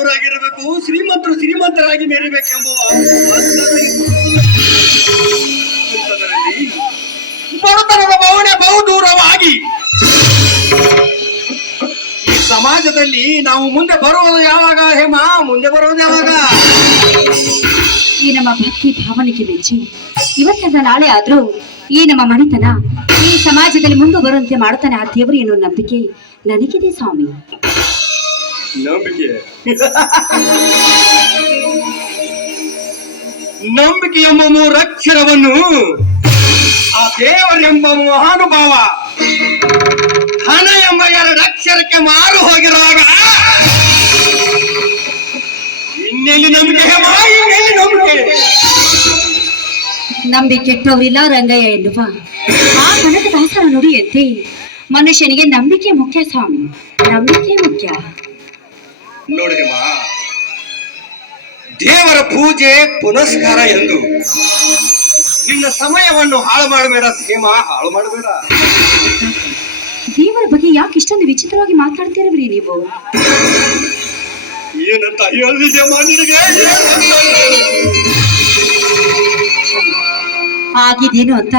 ಬಡವರಾಗಿರಬೇಕು ಶ್ರೀಮಂತರು ಶ್ರೀಮಂತರಾಗಿ ಮೇರಿಬೇಕೆಂಬುವ ಬಡತನದ ಭಾವನೆ ಬಹುದೂರವಾಗಿ ಈ ಸಮಾಜದಲ್ಲಿ ನಾವು ಮುಂದೆ ಬರುವುದು ಯಾವಾಗ, ಹೇಮ? ಮುಂದೆ ಬರುವುದು ಯಾವಾಗ? ಈ ನಮ್ಮ ಭಕ್ತಿ ಭಾವನೆಗೆ ಮೆಚ್ಚಿ. ಇವತ್ತಿಂದ ನಾಳೆ ಆದ್ರೂ ಈ ನಮ್ಮ ಮಣಿತನ ಈ ಸಮಾಜದಲ್ಲಿ ಮುಂದೆ ಬರುವಂತೆ ಮಾಡುತ್ತಾನೆ ಆ ದೇವರು ಏನೋ ನಂಬಿಕೆ ನನಗಿದೆ ಸ್ವಾಮಿ. ನಂಬಿಕೆ ನಂಬಿಕೆ ಎಂಬ ಮೂರಕ್ಷರವನ್ನು ಆ ದೇವರೆಂಬ ಮಹಾನುಭಾವ ಹಣ ಎಂಬ ಎರಡು ಅಕ್ಷರಕ್ಕೆ ಮಾರು ಹೋಗಿರುವಾಗ ಇನ್ನೆಲ್ಲಿ ನಂಬಿಕೆ ನಂಬಿಕೆ ನಂಬಿ ಕೆಟ್ಟವರಿಲ್ಲ ರಂಗಯ್ಯ ಎನ್ನುವ. ಆ ಕನಕದಾಸರ ನುಡಿಯಂತೆ ಮನುಷ್ಯನಿಗೆ ನಂಬಿಕೆ ಮುಖ್ಯ ಸ್ವಾಮಿ. ನಂಬಿಕೆ ಮುಖ್ಯ. ನೋಡಿ ಹೇಮ ದೇವರ ಪೂಜೆ ಪುನಸ್ಕಾರ ಎಂದು. ನಿನ್ನ ಸಮಯವನ್ನು ಹಾಳು ಮಾಡಬೇಡ ಹೇಮ ಹಾಳು ಮಾಡಬೇಡ. ದೇವರ ಬಗ್ಗೆ ಯಾಕೆ ಇಷ್ಟೊಂದು ವಿಚಿತ್ರವಾಗಿ ಮಾತಾಡ್ತಿರವ್ರಿ ನೀವು? ಏನಂತ ಹೇಳಿದೆ? ಆಗಿದೇನು ಅಂತ